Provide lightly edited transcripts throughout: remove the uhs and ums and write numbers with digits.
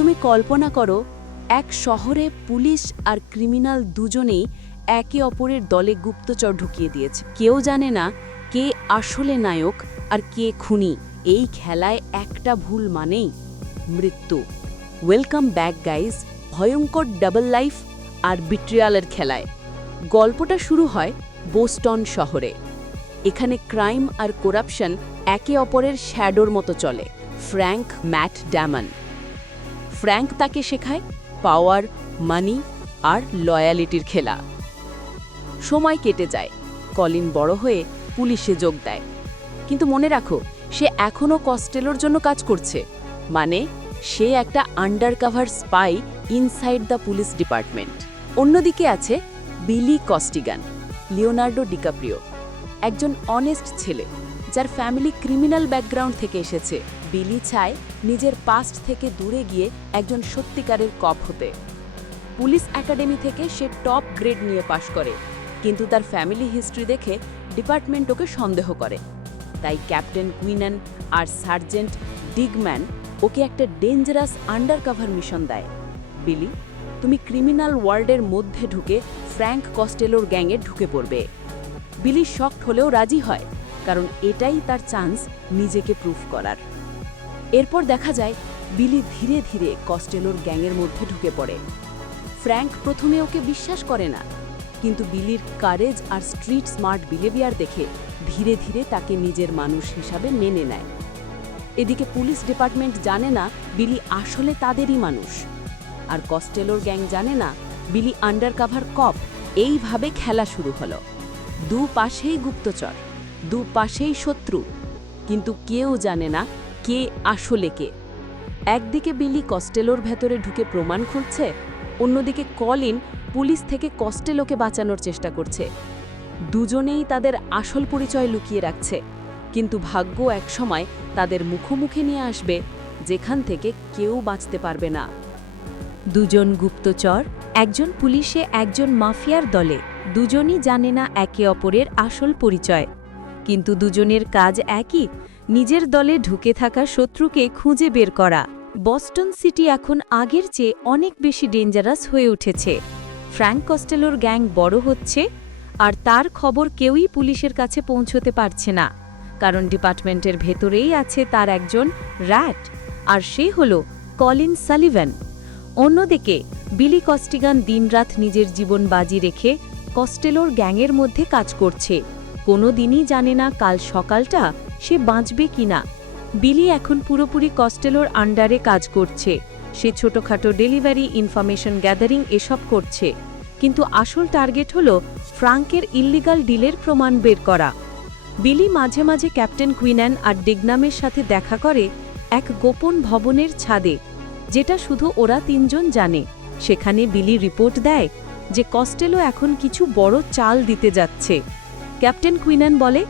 তুমি কল্পনা করো এক শহরে পুলিশ আর ক্রিমিনাল দুজনেই একে অপরের দলে গুপ্তচর ঢুকিয়ে দিয়েছে। কেউ জানে না কে আসলে নায়ক আর কে খুনি। এই খেলায় একটা ভুল মানেই মৃত্যু। ওয়েলকাম ব্যাক গাইজ, ভয়ঙ্কর ডাবল লাইফ আর বিট্রিয়ালের খেলায়। গল্পটা শুরু হয় বোস্টন শহরে। এখানে ক্রাইম আর করাপশন একে অপরের শ্যাডোর মতো চলে। Frank mat ড্যামন। ফ্র্যাঙ্ক তাকে শেখায় পাওয়ার, মানি আর লয়ালিটির খেলা। সময় কেটে যায়, কলিন বড় হয়ে পুলিশে যোগ দেয়। কিন্তু মনে রাখো, সে এখনও কস্টেলোর জন্য কাজ করছে। মানে সে একটা undercover spy inside the police department. অন্যদিকে আছে বিলি কস্টিগান, লিওনার্ডো ডিকাপ্রিও, একজন অনেস্ট ছেলে যার ফ্যামিলি ক্রিমিনাল ব্যাকগ্রাউন্ড থেকে এসেছে। বিলি চায় নিজের পাস্ট থেকে দূরে গিয়ে একজন সত্যিকারের কপ হতে। পুলিশ একাডেমি থেকে সে টপ গ্রেড নিয়ে পাশ করে, কিন্তু তার ফ্যামিলি হিস্ট্রি দেখে ডিপার্টমেন্ট ওকে সন্দেহ করে। তাই ক্যাপ্টেন কুইনান আর সার্জেন্ট ডিগম্যান ওকে একটা ডেঞ্জারাস আন্ডারকভার মিশন দেয়। বিলি, তুমি ক্রিমিনাল ওয়ার্ল্ডের মধ্যে ঢুকে ফ্র্যাঙ্ক কস্টেলোর গ্যাংয়ে ঢুকে পড়বে। বিলি শকড হলেও রাজি হয়, কারণ এটাই তার চান্স নিজেকে প্রুফ করার। এরপর দেখা যায় বিলি ধীরে ধীরে কস্টেলোর গ্যাংয়ের মধ্যে ঢুকে পড়ে। ফ্র্যাঙ্ক প্রথমে ওকে বিশ্বাস করে না, কিন্তু বিলির কারেজ আর স্ট্রিট স্মার্ট বিহেভিয়ার দেখে ধীরে ধীরে তাকে নিজের মানুষ হিসাবে মেনে নেয়। এদিকে পুলিশ ডিপার্টমেন্ট জানে না বিলি আসলে তাদেরই মানুষ, আর কস্টেলোর গ্যাং জানে না বিলি আন্ডারকভার কপ। এইভাবে খেলা শুরু হলো। দুপাশেই গুপ্তচর, দুপাশেই শত্রু, কিন্তু কেউ জানে না কে আসলে কে। একদিকে বিলি কস্টেলোর ভেতরে ঢুকে প্রমাণ খুঁজছে, অন্যদিকে কলিন পুলিশ থেকে কস্টেলোকে বাঁচানোর চেষ্টা করছে। দুজনেই তাদের আসল পরিচয় লুকিয়ে রাখছে, কিন্তু ভাগ্য একসময় তাদের মুখোমুখি নিয়ে আসবে, যেখান থেকে কেউ বাঁচতে পারবে না। দুজন গুপ্তচর, একজন পুলিশে, একজন মাফিয়ার দলে। দুজনই জানে না একে অপরের আসল পরিচয়, কিন্তু দুজনের কাজ একই, নিজের দলে ঢুকে থাকা শত্রুকে খুঁজে বের করা। বস্টন সিটি এখন আগের চেয়ে অনেক বেশি ডেঞ্জারাস হয়ে উঠেছে। ফ্র্যাঙ্ক কস্টেলোর গ্যাং বড় হচ্ছে, আর তার খবর কেউই পুলিশের কাছে পৌঁছতে পারছে না, কারণ ডিপার্টমেন্টের ভেতরেই আছে তার একজন র্যাট, আর সে হল কলিন সালিভান। অন্যদিকে বিলি কস্টিগান দিনরাত নিজের জীবন বাজি রেখে কস্টেলোর গ্যাংয়ের মধ্যে কাজ করছে। কোনো দিনই জানে না কাল সকালটা সে বাঁচবে কিনা। বিলি এখন পুরোপুরি কস্টেলোর আন্ডারে কাজ করছে। সে ছোটখাটো ডেলিভারি, ইনফরমেশন গ্যাদারিং এসব করছে, কিন্তু আসল টার্গেট হল ফ্রাঙ্কের ইল্লিগাল ডিলের প্রমাণ বের করা। বিলি মাঝে মাঝে ক্যাপ্টেন কুইনান আর ডিগনামের সাথে দেখা করে এক গোপন ভবনের ছাদে, যেটা শুধু ওরা তিনজন জানে। সেখানে বিলি রিপোর্ট দেয় যে কস্টেলো এখন কিছু বড় চাল দিতে যাচ্ছে। ক্যাপ্টেন কুইনান বলে,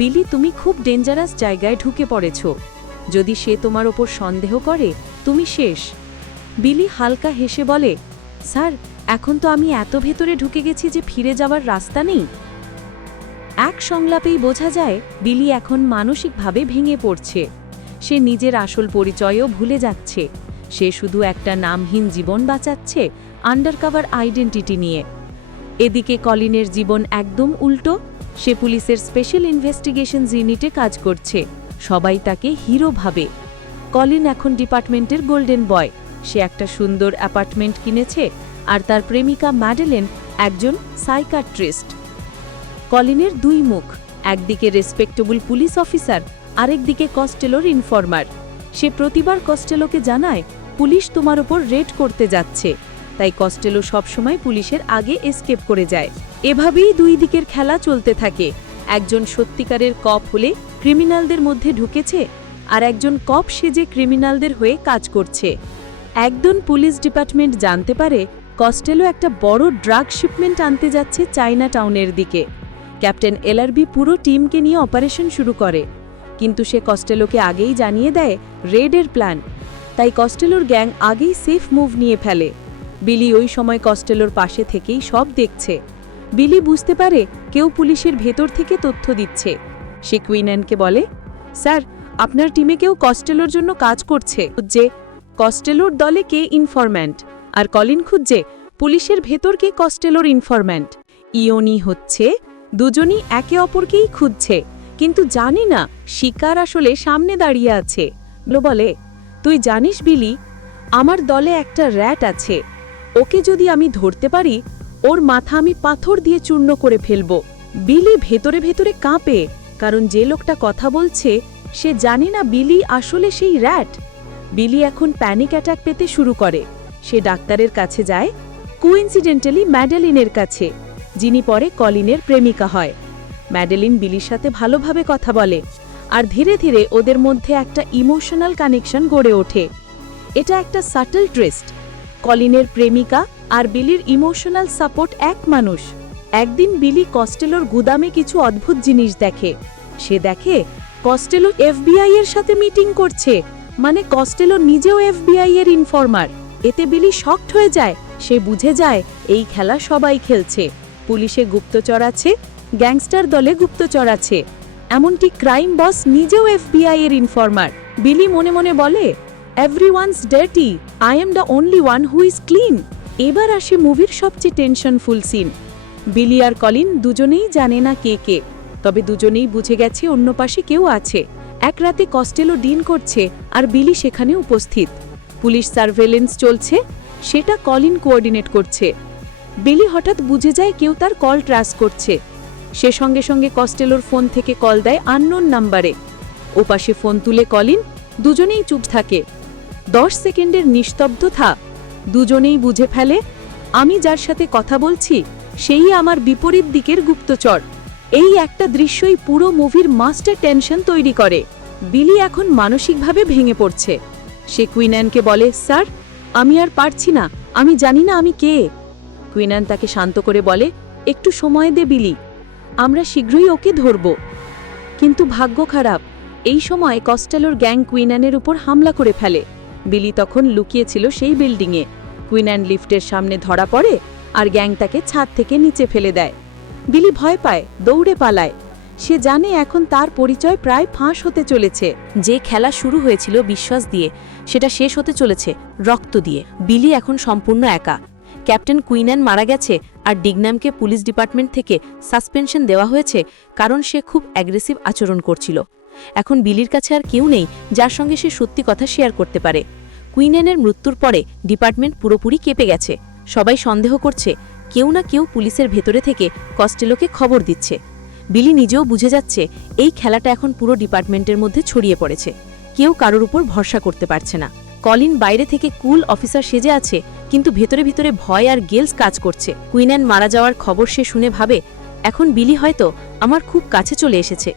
বিলি, তুমি খুব ডেঞ্জারাস জায়গায় ঢুকে পড়েছ। যদি সে তোমার ওপর সন্দেহ করে, তুমি শেষ। বিলি হালকা হেসে বলে, স্যার, এখন তো আমি এত ভেতরে ঢুকে গেছি যে ফিরে যাওয়ার রাস্তা নেই। এক সংলাপেই বোঝা যায় বিলি এখন মানসিকভাবে ভেঙে পড়ছে। সে নিজের আসল পরিচয়ও ভুলে যাচ্ছে। সে শুধু একটা নামহীন জীবন বাঁচাচ্ছে আন্ডারকভার আইডেন্টিটি নিয়ে। এদিকে কলিনের জীবন একদম উল্টো। সে পুলিশের স্পেশাল ইনভেস্টিগেশনস ইউনিটে কাজ করছে। সবাই তাকে হিরো ভাবে। কলিন এখন ডিপার্টমেন্টের গোল্ডেন বয়। সে একটা সুন্দর অ্যাপার্টমেন্ট কিনেছে, আর তার প্রেমিকা ম্যাডেলেন একজন সাইকাট্রিস্ট। কলিনের দুই মুখ, একদিকে রেসপেক্টেবল পুলিশ অফিসার, আরেকদিকে কস্টেলোর ইনফরমার। সে প্রতিবার কস্টেলোকে জানায়, পুলিশ তোমার ওপর রেড করতে যাচ্ছে। তাই কস্টেলো সবসময় পুলিশের আগে এসকেপ করে যায়। এভাবেই দুই দিকের খেলা চলতে থাকে। একজন সত্যিকারের কপ হলে ক্রিমিনালদের মধ্যে ঢুকেছে, আর একজন কপ সেজে ক্রিমিনালদের হয়ে কাজ করছে। একদিন পুলিশ ডিপার্টমেন্ট জানতে পারে কস্টেলো একটা বড় ড্রাগ শিপমেন্ট আনতে যাচ্ছে চায়না টাউনের দিকে। ক্যাপ্টেন এলআরবি পুরো টিমকে নিয়ে অপারেশন শুরু করে, কিন্তু সে কস্টেলোকে আগেই জানিয়ে দেয় রেডের প্ল্যান। তাই কস্টেলোর গ্যাং আগেই সেফ মুভ নিয়ে ফেলে। বিলি ওই সময় কস্টেলোর পাশে থেকেই সব দেখছে। বিলি বুঝতে পারে কেউ পুলিশের ভেতর থেকে তথ্য দিচ্ছে। সে কুইনানকে বলে, স্যার, আপনার টিমে কেউ কস্টেলোর জন্য কাজ করছে, যে কস্টেলোর দলে কে ইনফরম্যান্ট, আর কলিন খুঁজছে পুলিশের ভেতর কে কস্টেলোর ইনফরম্যান্ট। ইয়নি হচ্ছে দুজনই একে অপরকেই খুঁজছে, কিন্তু জানি না শিকার আসলে সামনে দাঁড়িয়ে আছে। বলে, তুই জানিস বিলি, আমার দলে একটা র‍্যাট আছে, ওকে যদি আমি ধরতে পারি ওর মাথা আমি পাথর দিয়ে চূর্ণ করে ফেলব। বিলি ভেতরে ভেতরে কাঁপে, কারণ যে লোকটা কথা বলছে সে জানে না বিলি আসলে সেই র‍্যাট। বিলি এখন প্যানিক অ্যাটাক পেতে শুরু করে। সে ডাক্তারের কাছে যায়, কোইন্সিডেন্টালি ম্যাডেলিনের কাছে, যিনি পরে কলিনের প্রেমিকা হয়। ম্যাডেলিন বিলির সাথে ভালোভাবে কথা বলে, আর ধীরে ধীরে ওদের মধ্যে একটা ইমোশনাল কানেকশন গড়ে ওঠে। এটা একটা সাটল টুইস্ট। কলিনের প্রেমিকা আর বিলির ইমোশনাল সাপোর্ট এক মানুষ। একদিন বিলি কস্টেলোর গুদামে কিছু অদ্ভুত জিনিস দেখে। সে দেখে কস্টেলো এফবিআই এর সাথে মিটিং করছে, মানে কস্টেলো নিজেও এফবিআই এর ইনফরমার। এতে বিলি শকড হয়ে যায়। সে বুঝে যায় এই খেলা সবাই খেলছে। পুলিশে গুপ্তচর আছে, গ্যাংস্টার দলে গুপ্তচর আছে, এমনকি ক্রাইম বস নিজেও এফবিআই এর ইনফরমার। বিলি মনে মনে বলে, everyone's dirty, I am the only one who is clean. এবার আসে মুভির সবচেয়ে টেনশনফুল সিন। বিলি আর কলিন দুজনেই জানে না কে কে, তবে দুজনেই বুঝে গেছে অন্য পাশে কেউ আছে। এক রাতে কস্টেলো ডিন করছে আর বিলি সেখানে উপস্থিত। পুলিশ সার্ভেলেন্স চলছে, সেটা কলিন কোঅর্ডিনেট করছে। বিলি হঠাৎ বুঝে যায় কেউ তার কল ট্রেস করছে। সে সঙ্গে সঙ্গে কস্টেলোর ফোন থেকে কল দেয় আননোন নাম্বারে। ওপাশে ফোন তুলে কলিন। দুজনেই চুপ থাকে। 10 সেকেন্ডের নিস্তব্ধতা। দুজনেই বুঝে ফেলে, আমি যার সাথে কথা বলছি সেই আমার বিপরীত দিকের গুপ্তচর। এই একটা দৃশ্যই পুরো মুভির মাস্টার টেনশন তৈরি করে। বিলি এখন মানসিকভাবে ভেঙে পড়ছে। সে কুইন্যানকে বলে, স্যার, আমি আর পারছি না, আমি জানি না আমি কে। কুইন্যান তাকে শান্ত করে বলে, একটু সময় দে বিলি, আমরা শীঘ্রই ওকে ধরব। কিন্তু ভাগ্য খারাপ, এই সময় কস্টেলোর গ্যাং কুইন্যানের উপর হামলা করে ফেলে। বিলি তখন লুকিয়েছিল সেই বিল্ডিংয়ে। কুইন্যান লিফটের সামনে ধরা পড়ে আর গ্যাং তাকে ছাদ থেকে নিচে ফেলে দেয়। বিলি ভয় পায়, দৌড়ে পালায়। সে জানে এখন তার পরিচয় প্রায় ফাঁস হতে চলেছে। যে খেলা শুরু হয়েছিল বিশ্বাস দিয়ে, সেটা শেষ হতে চলেছে রক্ত দিয়ে। বিলি এখন সম্পূর্ণ একা। ক্যাপ্টেন কুইন্যান মারা গেছে আর ডিগন্যামকে পুলিশ ডিপার্টমেন্ট থেকে সাসপেনশন দেওয়া হয়েছে, কারণ সে খুব অ্যাগ্রেসিভ আচরণ করছিল। এখন বিলির কাছে আর কেউ নেই যার সঙ্গে সে সত্যি কথা শেয়ার করতে পারে। কুইন্যানের মৃত্যুর পরে ডিপার্টমেন্ট পুরোপুরি কেঁপে গেছে। সবাই সন্দেহ করছে কেউ না কেউ পুলিশের ভেতরে থেকে কস্টেলোকে খবর দিচ্ছে। বিলি নিজেও বুঝে যাচ্ছে এই খেলাটা এখন পুরো ডিপার্টমেন্টের মধ্যে ছড়িয়ে পড়েছে। কেউ কারোর উপর ভরসা করতে পারছে না। কলিন বাইরে থেকে কুল অফিসার সেজে আছে, কিন্তু ভেতরে ভিতরে ভয় আর গেলস কাজ করছে। কুইন্যান মারা যাওয়ার খবর সে শুনে ভাবে, এখন বিলি হয়তো আমার খুব কাছে চলে এসেছে।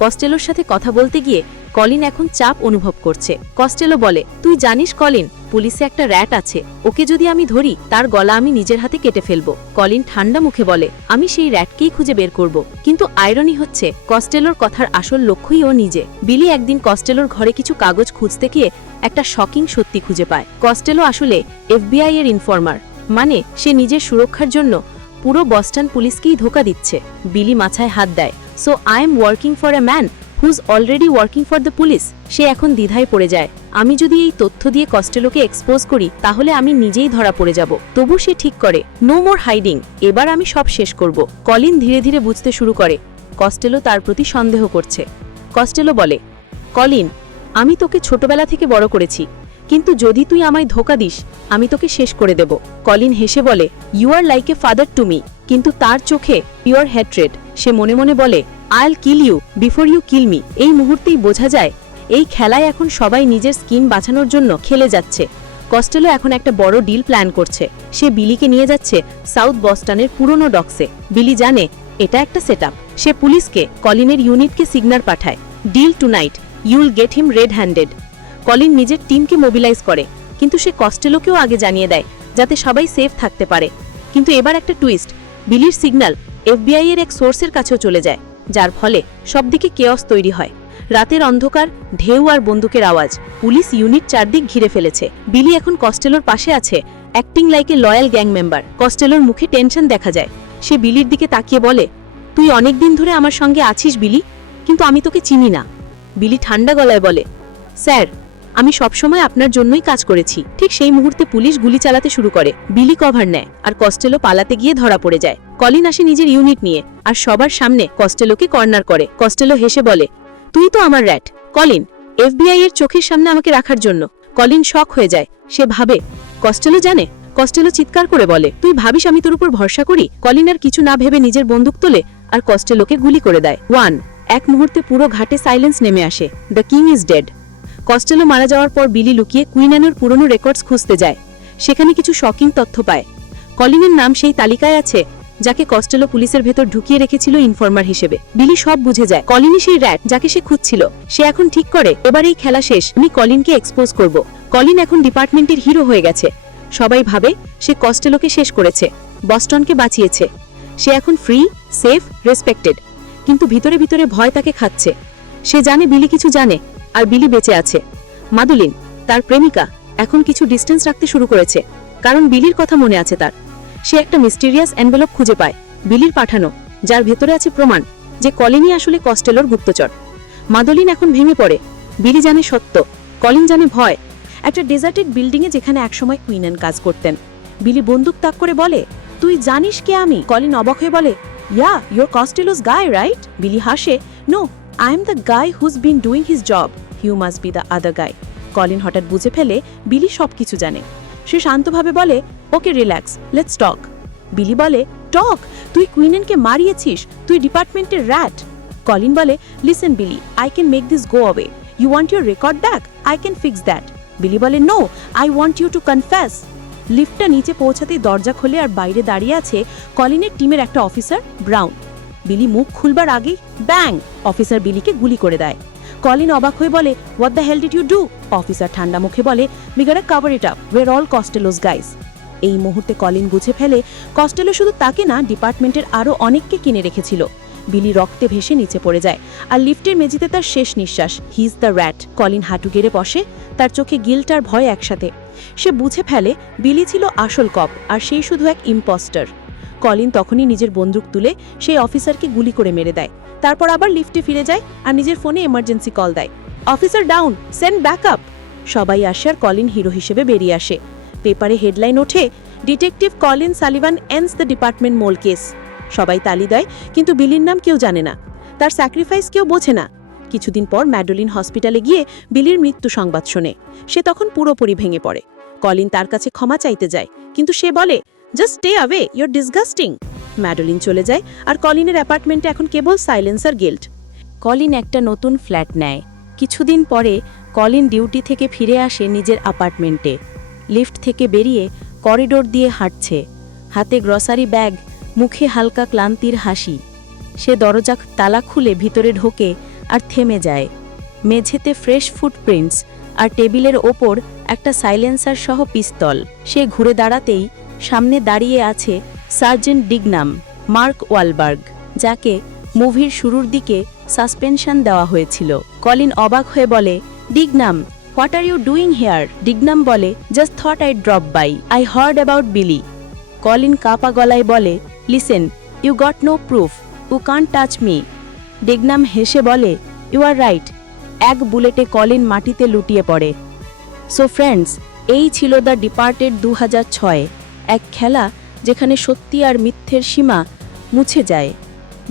কস্টেলোর সাথে কথা বলতে গিয়ে কলিন এখন চাপ অনুভব করছে। কস্টেলো বলে, তুই জানিস কলিন, পুলিশে একটা র‍্যাট আছে, ওকে যদি আমি ধরি তার গলা আমি নিজের হাতে কেটে ফেলবো। কলিন ঠান্ডা মুখে বলে, আমি সেই র‍্যাটকেই খুঁজে বের করব। কিন্তু আয়রনি হচ্ছে কস্টেলোর কথার আসল লক্ষ্যই ও নিজে। বিলি একদিন কস্টেলোর ঘরে কিছু কাগজ খুঁজতে গিয়ে একটা শকিং সত্যি খুঁজে পায়। কস্টেলো আসলে এফবিআই এর ইনফরমার, মানে সে নিজের সুরক্ষার জন্য পুরো বস্টন পুলিশকেই ধোঁকা দিচ্ছে। বিলি মাথায় হাত দেয়, so I am working for a man who's already working for the police. সে এখন দ্বিধায় পড়ে যায়, আমি যদি এই তথ্য দিয়ে কস্টেলোকে এক্সপোজ করি তাহলে আমি নিজেই ধরা পড়ে যাব। তবু সে ঠিক করে, নো মোর হাইডিং, এবার আমি সব শেষ করব। কলিন ধীরে ধীরে বুঝতে শুরু করে কস্টেলো তার প্রতি সন্দেহ করছে। কস্টেলো বলে, কলিন, আমি তোকে ছোটবেলা থেকে বড় করেছি, কিন্তু যদি তুই আমায় ধোঁকা দিস আমি তোকে শেষ করে দেব। কলিন হেসে বলে, you are like a father to me, কিন্তু তার চোখে পিওর হ্যাট্রেড। সে মনে মনে বলে, I'll kill you before you kill me. এই মুহূর্তেই বোঝা যায় এই খেলায় এখন সবাই নিজের স্কিন বাঁচানোর জন্য খেলে যাচ্ছে। কস্টেলো এখন একটা বড় ডিল প্ল্যান করছে। সে বিলিকে নিয়ে যাচ্ছে সাউথ বস্টনের পুরনো ডকসে। বিলি জানে এটা একটা সেটআপ। সে পুলিশকে কলিনের ইউনিটকে সিগন্যাল পাঠায়, deal tonight, you'll get him red handed. Colin নিজের টিমকে মোবিলাইজ করে, কিন্তু সে কস্টেলোকেও আগে জানিয়ে দেয় যাতে সবাই সেফ থাকতে পারে। কিন্তু এবার একটা টুইস্ট, বিলির সিগন্যাল এফবিআই এর এক সোর্সের কাছেও চলে যায়, যার ফলে সবদিকে কেওস তৈরি হয়। রাতের অন্ধকার, ঢেউ আর বন্দুকের আওয়াজ। পুলিশ ইউনিট চারদিক ঘিরে ফেলেছে। বিলি এখন কস্টেলোর পাশে আছে, acting like a loyal gang member. কস্টেলোর মুখে টেনশন দেখা যায়। সে বিলির দিকে তাকিয়ে বলে, তুই অনেক দিন ধরে আমার সঙ্গে আছিস বিলি, কিন্তু আমি তোকে চিনি না। বিলি ঠান্ডা গলায় বলে, স্যার, আমি সবসময় আপনার জন্যই কাজ করেছি। ঠিক সেই মুহূর্তে পুলিশ গুলি চালাতে শুরু করে। বিলি কভার নেয় আর কস্টেলো পালাতে গিয়ে ধরা পড়ে যায়। কলিন আসে নিজের ইউনিট নিয়ে আর সবার সামনে কস্টেলোকে কর্নার করে। কস্টেলো হেসে বলে, তুই তো আমার র্যাট কলিন, FBI এর চোখের সামনে আমাকে রাখার জন্য। কলিন শক হয়ে যায়। সে ভাবে কস্টেলো জানে। কস্টেলো চিৎকার করে বলে, তুই ভাবিস আমি তোর উপর ভরসা করি? কলিন আর কিছু না ভেবে নিজের বন্দুক তোলে আর কস্টেলোকে গুলি করে দেয়। এক মুহূর্তে পুরো ঘাটে সাইলেন্স নেমে আসে। The king is dead. Costello মারা যাওয়ার পর বিলি লুকিয়ে কুইন অ্যানের পুরনো রেকর্ডস খুঁজতে যায়। সেখানে কিছু শকিং তথ্য পায়। কলিনের নাম সেই তালিকায় আছে যাকে কস্টেলো পুলিশের ভেতর ঢুকিয়ে রেখেছিল ইনফরমার হিসেবে। বিলি সব বুঝে যায়। কলিনই সেই র্যাট যাকে সে খুঁজছিল। সে এখন ঠিক করে, এবার এই খেলা শেষ, আমি কলিনকে এক্সপোজ করব। কলিন এখন ডিপার্টমেন্টের হিরো হয়ে গেছে। সবাই ভাবে সে কস্টেলোকে শেষ করেছে, বস্টনকে বাঁচিয়েছে। সে এখন ফ্রি, সেফ, রেসপেক্টেড। কিন্তু ভিতরে ভিতরে ভয় তাকে খাচ্ছে। সে জানে বিলি কিছু জানে, আর বিলি বেঁচে আছে। মাদুলিন, তার প্রেমিকা, এখন কিছু ডিস্টেন্স রাখতে শুরু করেছে, কারণ বিলির কথা মনে আছে তার। সে একটা মিস্টিরিয়াস এনভেলপ খুঁজে পায়, বিলির পাঠানো, যার ভেতরে আছে প্রমাণ যে কলিনই আসলে কস্টেলোর গুপ্তচর। মাদুলিন এখন ভেঙে পড়ে। বিলি জানে সত্য, কলিন জানে ভয়। একটা ডেজার্টেড বিল্ডিংয়ে যেখানে একসময় কুইন অ্যান কাজ করতেন। বিলি বন্দুক তাক করে বলে, তুই জানিস কে আমি? কলিন অবাক হয়ে বলে, ইয়া, ইউর কস্টেলোস গাই, রাইট? বিলি হাসে, no, I am the guy who's been doing his job, you must be the other guy. Colin হঠাৎ বুঝে ফেলে বিলি সবকিছু জানে। সে শান্তভাবে বলে, ওকে রিল্যাক্স, লেটস টক। বিলি বলে, টক? তুই কুইন অ্যানকে মারিয়েছিস, তুই ডিপার্টমেন্টের র্যাট। কলিন বলে, listen Billy, I can make this go away. You want your record back? I can fix that. Billy বলে, no, I want you to confess. লিফটটা নিচে পৌঁছাতেই দরজা খোলে আর বাইরে দাঁড়িয়ে আছে কলিনের টিমের একটা অফিসার, ব্রাউন। বিলি মুখ খুলবার আগেই ব্যাং, অফিসার বিলিকে গুলি করে দেয়। কলিন অবাক হয়ে বলে, what the hell did you do? Officer ঠান্ডা মুখে বলে, we got to cover it up, we're all Costello's guys. এই মুহূর্তে কলিন বুঝে ফেলে কস্টেলো শুধু তাকে না, ডিপার্টমেন্টের আরও অনেককে কিনে রেখেছিল। বিলি রক্তে ভেসে নিচে পড়ে যায় আর লিফটের মেঝেতে তার শেষ নিঃশ্বাস। He is the rat. Colin হাঁটু গেড়ে বসে, তার চোখে গিল্ট আর ভয় একসাথে। সে বুঝে ফেলে বিলি ছিল আসল কপ আর সেই শুধু এক ইম্পস্টার। কলিন তখনই নিজের বন্দুক তুলে সেই অফিসারকে গুলি করে মেরে দেয়। তারপর আবার লিফটে ফিরে যায় আর নিজের ফোনে এমার্জেন্সি কল দেয়, officer down, send back up. সবাই আসে আর কলিন হিরো হিসেবে বেরিয়ে আসে। পেপারে হেডলাইন ওঠে, detective Colin Sullivan ends the department mole case. সবাই তালি দেয়, কিন্তু বিলির নাম কেউ জানে না, তার স্যাক্রিফাইস কেউ বোঝে না। কিছুদিন পর ম্যাডোলিন হসপিটালে গিয়ে বিলির মৃত্যু সংবাদ শোনে। সে তখন পুরোপুরি ভেঙে পড়ে। কলিন তার কাছে ক্ষমা চাইতে যায়, কিন্তু সে বলে, just stay away, you're disgusting. Madolyn চলে যায় আর কলিনের অ্যাপার্টমেন্টে এখন কেবল সাইলেন্স আর গিল্ট। কলিন একটা নতুন ফ্ল্যাট নেয়। কিছুদিন পরে কলিন ডিউটি থেকে ফিরে আসে নিজের অ্যাপার্টমেন্টে। লিফট থেকে বেরিয়ে করিডোর দিয়ে হাঁটছে, হাতে গ্রসারি ব্যাগ, মুখে হালকা ক্লান্তির হাসি। সে দরজা তালা খুলে ভিতরে ঢোকে আর থেমে যায়। মেঝেতে ফ্রেশ ফুটপ্রিন্টস আর টেবিলের ওপর একটা সাইলেন্সার সহ পিস্তল। সে ঘুরে দাঁড়াতেই সামনে দাঁড়িয়ে আছে সার্জেন্ট ডিগনাম, মার্ক ওয়ালবার্গ, যাকে মুভির শুরুর দিকে সাসপেনশন দেওয়া হয়েছিল। কলিন অবাক হয়ে বলে, Dignam, what are you doing here? Dignam বলে, just thought I drop by, I heard about Billy. Colin কাপা গলায় বলে, listen, you got no proof, you can't touch me. Dignam হেসে বলে, ইউ আর রাইট। এক বুলেটে কলিন মাটিতে লুটিয়ে পড়ে। সো ফ্রেন্ডস, এই ছিল দ্য ডিপার্টেড 2006, এক খেলা যেখানে সত্যি আর মিথ্যের সীমা মুছে যায়।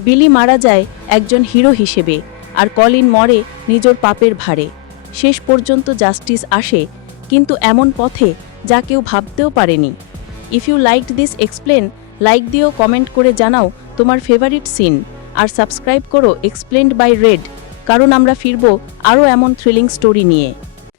বিলি মারা যায় একজন হিরো হিসেবে, আর কলিন মরে নিজের পাপের ভারে। শেষ পর্যন্ত জাস্টিস আসে, কিন্তু এমন পথে যা কেউ ভাবতেও পারেনি। If you liked this explain, like দিও, কমেন্ট করে জানাও তোমার ফেভারিট সিন, আর সাবস্ক্রাইব করো এক্সপ্লেনড বাই রেড, কারণ আমরা ফিরব আরও এমন থ্রিলিং স্টোরি নিয়ে।